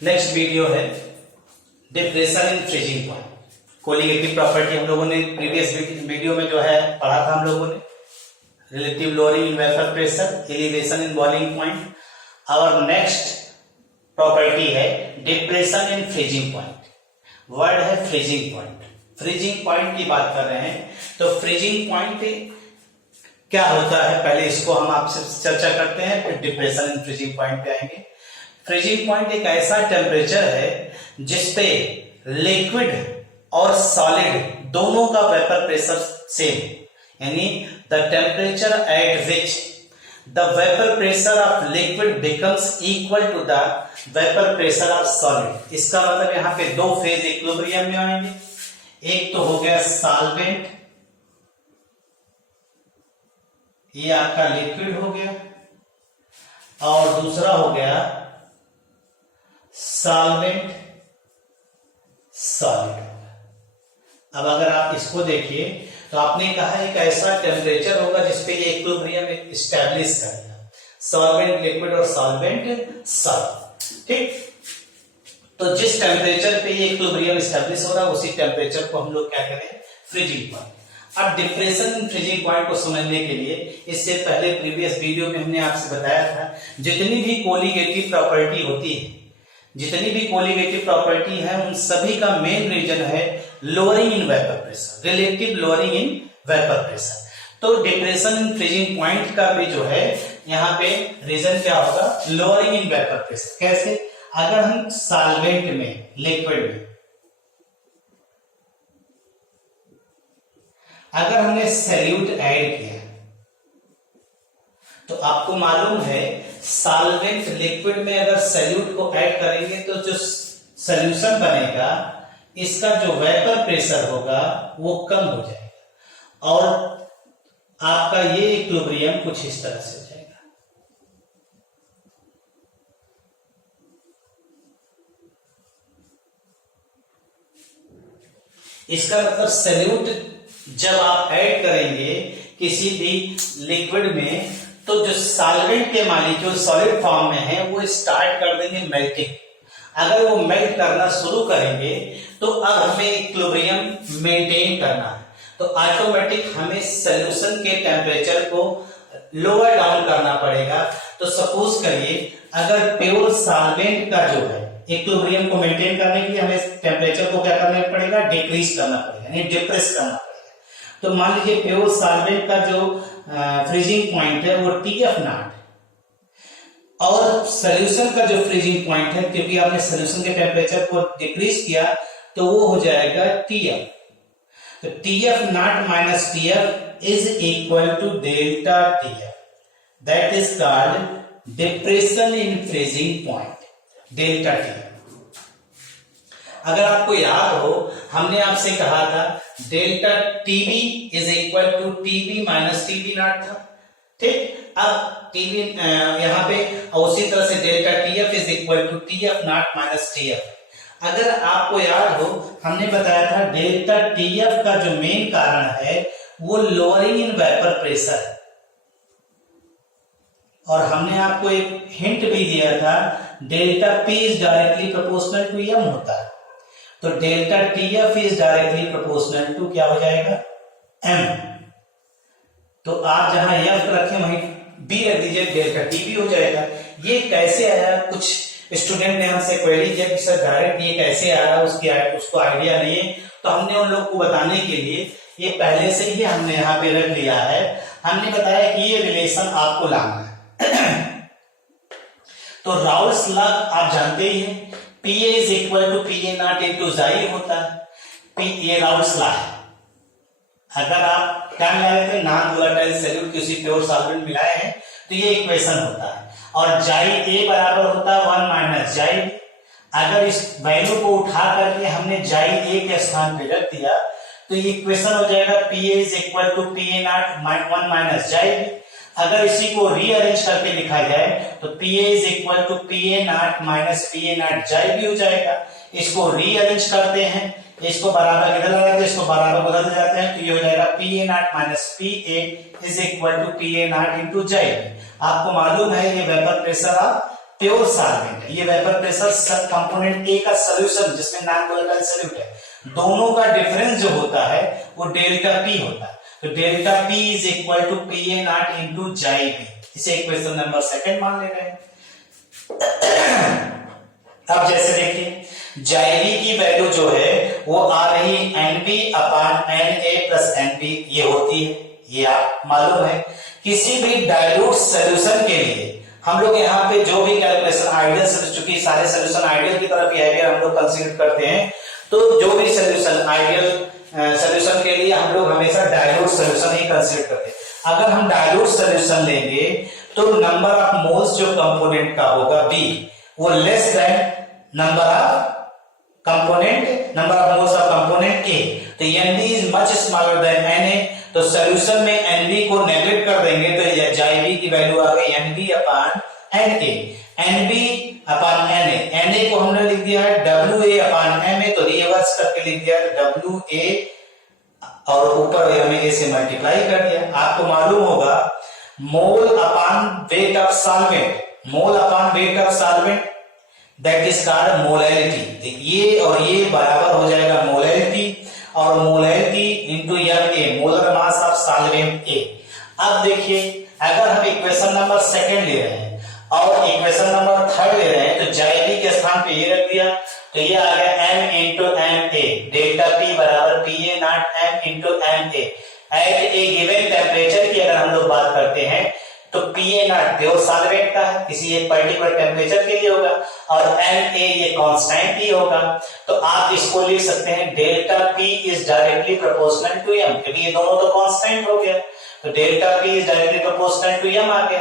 Next video है depression in freezing point. Colligative property हम लोगों ने प्रीवियस वीडियो में जो है पढ़ा था हम लोगों ने। Relative lowering in vapour pressure, elevation in boiling point. और नेक्स्ट प्रॉपर्टी है depression in freezing point. Word है फ्रीजिंग पॉइंट। फ्रीजिंग पॉइंट की बात कर रहे हैं तो फ्रीजिंग पॉइंट क्या होता है, पहले इसको हम आपसे चर्चा करते हैं, फिर डिप्रेशन इन फ्रीजिंग पॉइंट पे आएंगे। फ्रीजिंग पॉइंट एक ऐसा टेम्परेचर है जिसपे लिक्विड और सॉलिड दोनों का वेपर प्रेशर सेम, यानी the temperature at which the vapour pressure of liquid becomes equal to the vapour pressure of solid. इसका मतलब यहाँ पे दो फेज इक्विलिब्रियम में आएंगे। एक तो हो गया सॉल्वेंट, ये आपका लिक्विड हो गया, और दूसरा हो गया सॉल्वेंट सॉलिड। अब अगर आप इसको देखिए तो आपने कहा एक ऐसा टेम्परेचर होगा जिसपे ये इक्विलिब्रियम एस्टैब्लिश करेगा, सॉल्वेंट लिक्विड और सॉल्वेंट सॉलिड। ठीक, तो जिस टेम्परेचर पे ये इक्विलिब्रियम एस्टैब्लिश हो रहा है उसी टेम्परेचर को हम लोग क्या करें, फ्रीजिंग पॉइंट। अब डिप्रेशन इन फ्रीजिंग पॉइंट को समझने के लिए इससे पहले प्रीवियस वीडियो में हमने आपसे बताया था जितनी भी कोलिगेटिव प्रॉपर्टी होती है, जितनी भी कोलिगेटिव प्रॉपर्टी है उन सभी का मेन रीजन है lowering in vapour pressure, relative lowering in vapour pressure. तो डिप्रेशन इन फ्रीजिंग पॉइंट का भी जो है यहाँ पे रीजन क्या होगा, लोअरिंग इन वेपर प्रेशर। कैसे, अगर हम सॉल्वेंट में, लिक्विड में अगर हमने सैल्यूट ऐड किया तो आपको मालूम है सॉल्वेंट लिक्विड में अगर सैल्यूट को ऐड करेंगे तो जो सॉल्यूशन बनेगा इसका जो वेपर प्रेशर होगा वो कम हो जाएगा और आपका ये इक्विलिब्रियम कुछ इस तरह से हो जाएगा। इसका मतलब सैल्यूट जब आप ऐड करेंगे किसी भी लिक्विड में तो जो सॉल्वेंट के मालिक्यूल सॉलिड फॉर्म में है वो स्टार्ट कर देंगे मेल्टिंग। अगर वो मेल्ट करना शुरू करेंगे तो अब हमें इक्विलिब्रियम मेंटेन करना है, तो ऑटोमेटिक हमें सॉल्यूशन के टेम्परेचर को लोअर डाउन करना पड़ेगा। तो सपोज करिए अगर प्योर सॉल्वेंट का जो है इक्विलिब्रियम को मेंटेन करने के लिए हमें टेम्परेचर को क्या करना पड़ेगा, डिक्रीज करना पड़ेगा, यानी डिप्रेस करना पड़ेगा। तो मान लीजिए प्योर सॉल्वेंट का जो फ्रीजिंग पॉइंट है वो TF नॉट, और सॉल्यूशन का जो फ्रीजिंग पॉइंट है क्योंकि आपने सॉल्यूशन के टेम्परेचर को डिक्रीज किया तो वो हो जाएगा TF। तो TF not minus TF is equal to delta TF, that is called depression in freezing point, delta TF। अगर आपको याद हो हमने आपसे कहा था delta TB is equal to TB minus TB not था। ठीक, अब TB यहाँ पे उसी तरह से delta TF is equal to TF not minus TF। अगर आपको याद हो हमने बताया था डेल्टा TF का जो मेन कारण है वो लोअरिंग इन वेपर प्रेशर है, और हमने आपको एक हिंट भी दिया था delta P is directly proportional to M होता है। तो delta TF is directly proportional to क्या हो जाएगा, M। तो आप जहां F रखें वहीं B रख दीजिए, डेल्टा TB हो जाएगा। ये कैसे आया, कुछ स्टूडेंट ने हमसे क्वेरी किया कि सर डायरेक्ट ये कैसे आ रहा है, उसको आइडिया नहीं है। तो हमने उन लोग को बताने के लिए ये पहले से ही हमने यहाँ पे रख लिया है। हमने बताया कि ये रिलेशन आपको लाना है। तो राउल्स लॉ आप जानते ही हैं, PA is equal to PA not into chi होता है। ये राउल्स लॉ है। अगर आप क्या मिलाए थे, नॉन वोलेटाइल सॉल्यूट किसी प्योर सॉल्वेंट मिलाए हैं तो ये इक्वेशन होता है, और जाई A बराबर होता है 1 माइनस जाई। अगर इस वैल्यू को उठा करके हमने जाई A के स्थान पे रख दिया तो ये इक्वेशन हो जाएगा PA is equal to PA not 1 minus chi. अगर इसी को रीअरेंज करके लिखा जाए तो PA is equal to PA not minus PA not जाई भी हो जाएगा। इसको रीअरेंज करते हैं, इसको बराबर इधर लगाते हैं, इसको बराबर बदल जाते हैं, तो ये हो जाएगा PA not minus PA is equal to PA not into जाई। आपको मालूम है ये vapour pressure of pure solvent है, ये वेपर प्रेशर कंपोनेंट ए का सॉल्यूशन जिसमें नॉन वोलेटाइल सॉल्यूट है, दोनों का डिफरेंस जो होता है वो डेल्टा पी होता है। तो delta P is equal to P A not into जाई बी, इसे इक्वेशन नंबर सेकंड मान ले रहे हैं। अब जैसे देखिए जाइबी की वैल्यू जो है वो आ रही N B upon N A plus N B, ये होती है, ये आप मालूम है। किसी भी डाइल्यूट सॉल्यूशन के लिए हम लोग यहाँ पे जो भी कैलकुलेशन आइडियल, चूंकि सारे सॉल्यूशन आइडियल की तरफ बिहेवियर हम लोग कंसीडर करते हैं, तो जो भी सॉल्यूशन आइडियल सॉल्यूशन के लिए हम लोग हमेशा डाइल्यूट सॉल्यूशन ही कंसीडर करते हैं। अगर हम डाइल्यूट सॉल्यूशन लेंगे तो नंबर ऑफ मोल्स जो कंपोनेंट का होगा बी, वो less than number of moles of component A, तो N B is much smaller than N A, तो सॉल्यूशन में एन बी को नेगलेक्ट कर देंगे तो जाइबी की वैल्यू आ गई N B upon N A, N B upon N A, N A को हमने लिख दिया है W A upon M A, तो रिवर्स करके लिख दिया डब्ल्यू ए और ऊपर हमें ए से मल्टीप्लाई कर दिया। आपको मालूम होगा mole upon weight of solvent, mole upon weight of solvent that is called molality, ये और ये बराबर हो जाएगा मोलैलिटी, और molality into M A, molar mass of solvent A. अब देखिए अगर हम इक्वेशन नंबर सेकंड ले रहे हैं और इक्वेशन नंबर थर्ड ले रहे हैं, तो जाइबी के स्थान पे ये रख दिया, तो ये आ गया m into M A, delta P बराबर P A not m into M A. At a given temperature की अगर हम लोग बात करते हैं तो P A not pure solvent का है, किसी एक पर्टिकुलर टेम्परेचर के लिए होगा, और एम ए ये कांस्टेंट ही होगा, तो आप इसको लिख सकते हैं delta P is directly proportional to M, क्योंकि ये दोनों तो कांस्टेंट हो गया, तो delta P is directly proportional to M आ गया।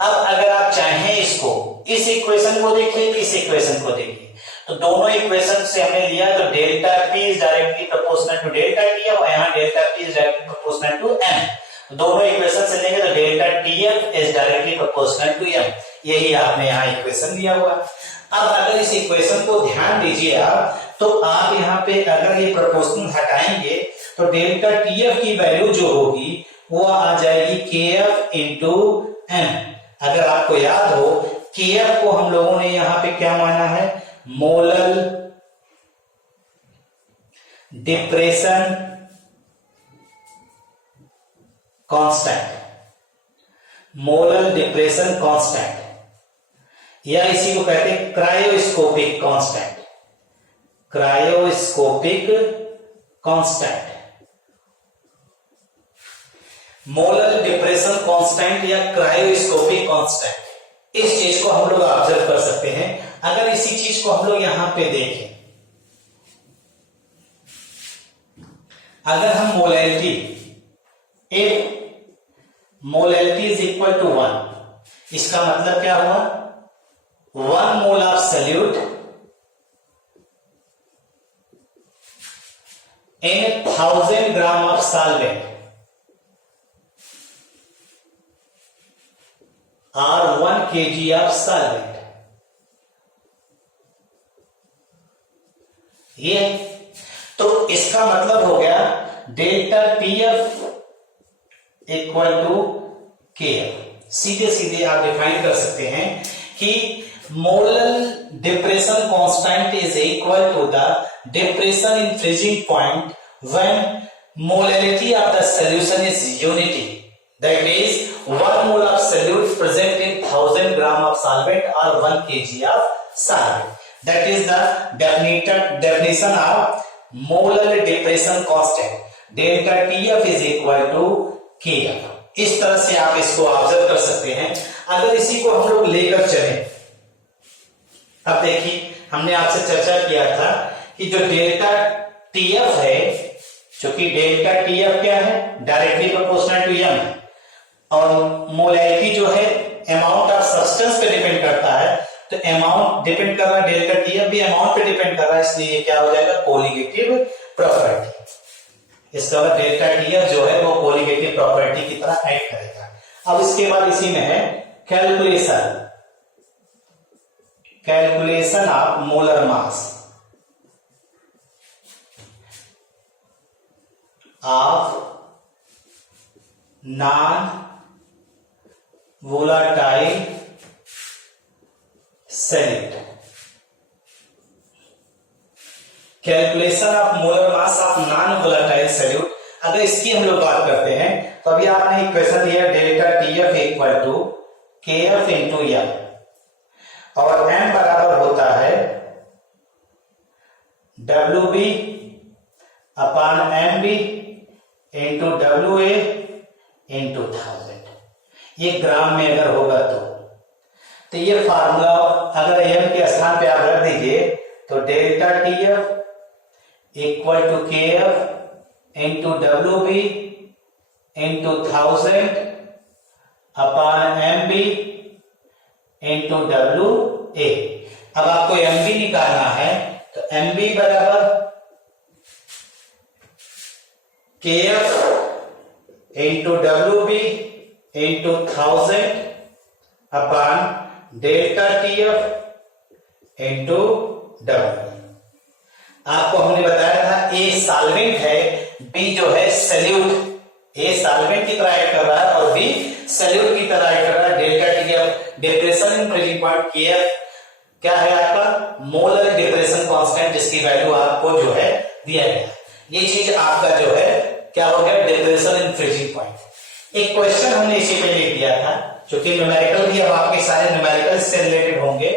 अब अगर आप चाहें इसको, इस इक्वेशन को देखिए, इस इक्वेशन को देखिए, तो दोनों इक्वेशन से हमने लिया तो delta P is directly proportional to delta T F, और यहाँ delta P is directly proportional to M, दोनों इक्वेशन से लेंगे तो delta T F is directly proportional to M, यही आपने यहाँ इक्वेशन दिया हुआ। अब अगर इस इक्वेशन को ध्यान दीजिए आप, तो आप यहाँ पे अगर ये प्रोपोर्शनल हटाएंगे तो डेल्टा टी एफ की वैल्यू जो होगी वो आ जाएगी के एफ इंटू एम। अगर आपको याद हो के एफ को हम लोगों ने यहां पे क्या माना है, molal depression constant, molal depression constant, या इसी को कहते हैं cryoscopic constant, cryoscopic constant, molal depression constant या क्रायोस्कोपिक कांस्टेंट, इस चीज को हम लोग ऑब्जर्व कर सकते हैं। अगर इसी चीज को हम लोग यहां पे देखें, अगर हम molality, if molality is equal to 1, इसका मतलब क्या हुआ, 1 mole of solute in 1000 gram of solvent or 1 kg of solvent, ये तो इसका मतलब हो गया delta P F equal to K F. सीधे सीधे आप डिफाइन कर सकते हैं कि molal depression constant is equal to the depression in freezing point when molality of the solution is unity, that is 1 mole of solute present in 1000 gram of solvent or 1 kg of solvent. That is the definition of molar depression constant. Delta TF is equal to KF. इस तरह से आप इसको observe कर सकते हैं। अगर इसी को हम लोग लेकर चले, अब देखिए हमने आपसे चर्चा किया था कि जो डेल्टा TF है, क्योंकि डेल्टा TF क्या है, डायरेक्टली प्रोपोर्शनल टू एम, और मोलैलिटी जो है अमाउंट ऑफ सब्सटेंस पे डिपेंड करता है, तो अमाउंट डिपेंड कर रहा है, डेल्टा टीएफ भी अमाउंट पे डिपेंड कर रहा है, इसलिए क्या हो जाएगा, कोलिगेटिव प्रॉपर्टी। इसका मतलब डेल्टा टीएफ जो है वो कोलिगेटिव प्रॉपर्टी की तरह एक्ट करेगा। अब इसके बाद इसी में है calculation of molar mass of non volatile salute. Calculation of molar mass of non volatile salute. अगर इसकी हम लोग बात करते हैं तो अभी आपने इक्वेशन दिया delta T F equal to K F into M, और एम बराबर होता है W B upon M B into W A into 1000। ये ग्राम में अगर होगा तो ये फार्मूला अगर एम के स्थान पे आप रख दीजिए तो delta T F equal to K F into W B into 1000 upon M B into W A. अब आपको एम बी निकालना है तो एम बी बराबर K F into W B into 1000 upon delta T F into W. आपको हमने बताया था ए सॉल्वेंट है, बी जो है सैल्यूट। ए सॉल्वेंट की तरह एक्ट कर रहा है और बी सैल्यूट की तरह एक्ट कर रहा है। Delta T F depression in freezing point, के एफ क्या है आपका मोलर डिप्रेशन कांस्टेंट, जिसकी वैल्यू आपको जो है दिया गया। ये चीज आपका जो है क्या हो गया डिप्रेशन इन फ्रीजिंग पॉइंट। एक क्वेश्चन हमने इसी पे लिख दिया था, क्योंकि न्यूमेरिकल भी अब आपके सारे न्यूमेरिकल से रिलेटेड होंगे।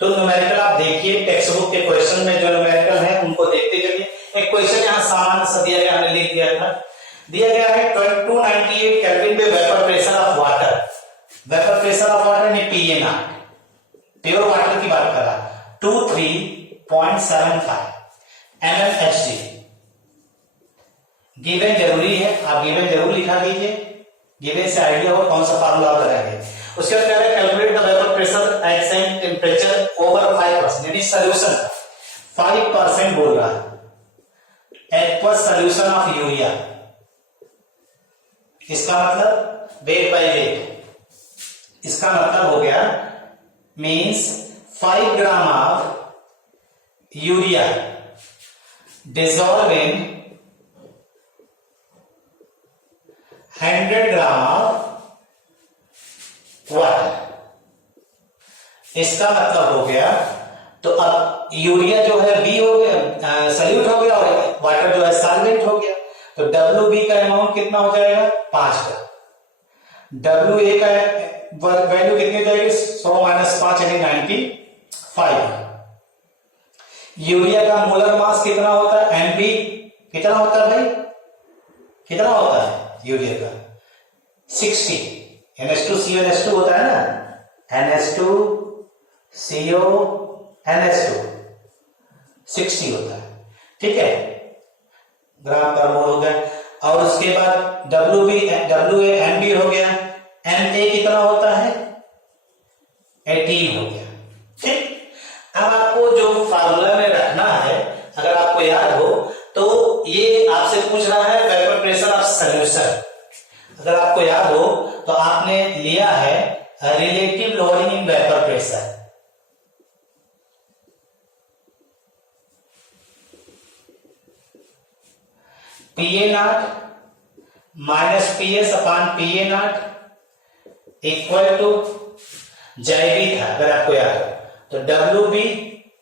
तो न्यूमेरिकल आप देखिए टेक्स्ट बुक के क्वेश्चन में जो न्यूमेरिकल है उनको देखते चलिए। एक क्वेश्चन यहाँ सामान्य सा दिया गया, हमने लिख दिया था, दिया गया है 298 केल्विन पे vapour pressure of water. Vapour pressure of water ने पीए नॉट, प्योर वाटर की बात कर रहा, 23.75 mmHg। गिवन जरूरी है, आप गिवन जरूर लिखा कीजिए, गिवन से आइडिया हो कौन सा फार्मूला आप लगाएंगे। उसके बाद कह रहे हैं calculate the vapour pressure at same temperature over 5%, यानी सॉल्यूशन 5% बोल रहा है एक्वस सॉल्यूशन ऑफ यूरिया। इसका मतलब वेट बाय वेट, इसका मतलब हो गया means 5 gram of urea dissolve in 100 gram of water. इसका मतलब हो गया, तो अब यूरिया जो है बी हो गया सॉल्यूट हो गया और वाटर जो है सॉल्वेंट हो गया। तो डब्ल्यू बी का अमाउंट कितना हो जाएगा 5 का, डब्ल्यू ए का वैल्यू कितनी हो जाएगी 100 माइनस 5 यानी 95। यूरिया का मोलर मास कितना होता है एमपी कितना होता है भाई, कितना होता है यूरिया का 60। NH2CO NH2 होता है ना, NH2CO NH2 60 होता है, ठीक है, ग्राम पर मोल हो गया। और उसके बाद WA हो गया, MA कितना होता है 18 हो गया, ठीक। अब आपको जो फार्मूला में रखना है, अगर आपको याद हो तो ये आपसे पूछ रहा है वेपर प्रेशर ऑफ सॉल्यूशन। अगर आपको याद हो तो आपने लिया है relative lowering in vapour pressure. PA not minus PS upon PA not equal to JB था, अगर आपको याद हो तो WB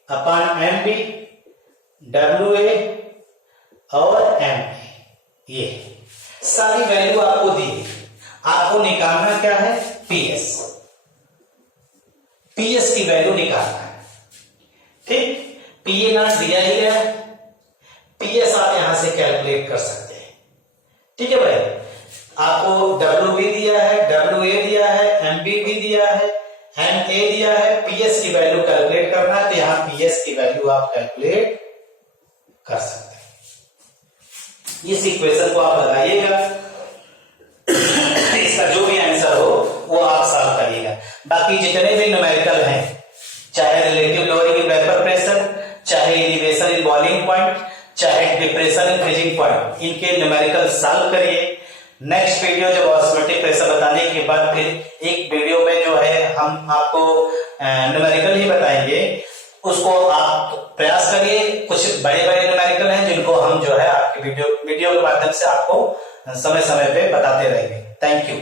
अपॉन MB, WA और MA, ये सारी वैल्यू आपको दी। आपको निकालना क्या है PS की वैल्यू निकालना है, ठीक। PA नॉट दिया ही है, PS आप यहां से कैलकुलेट कर सकते हैं, ठीक है भाई। आपको WB दिया है, WA दिया है, MB भी दिया है, MA दिया है, PS की वैल्यू कैलकुलेट करना है तो यहां PS की वैल्यू आप कैलकुलेट कर सकते हैं। इस इक्वेशन को आप लगाइएगा, इसका जो भी आंसर हो वो आप सॉल्व करिएगा। बाकी जितने भी न्यूमेरिकल हैं, चाहे relative lowering in vapour pressure, चाहे एलिवेशन इन बॉइलिंग पॉइंट, चाहे डिप्रेशन इन फ्रीजिंग पॉइंट, इनके न्यूमेरिकल सॉल्व करिए। नेक्स्ट वीडियो जब ऑस्मोटिक प्रेशर बताने के बाद फिर एक वीडियो में जो है हम आपको न्यूमेरिकल ही बताएंगे, उसको आप प्रयास करिए। कुछ बड़े बड़े न्यूमेरिकल हैं जिनको हम जो है आपके वीडियो के माध्यम से आपको समय समय पे बताते रहेंगे। Thank you.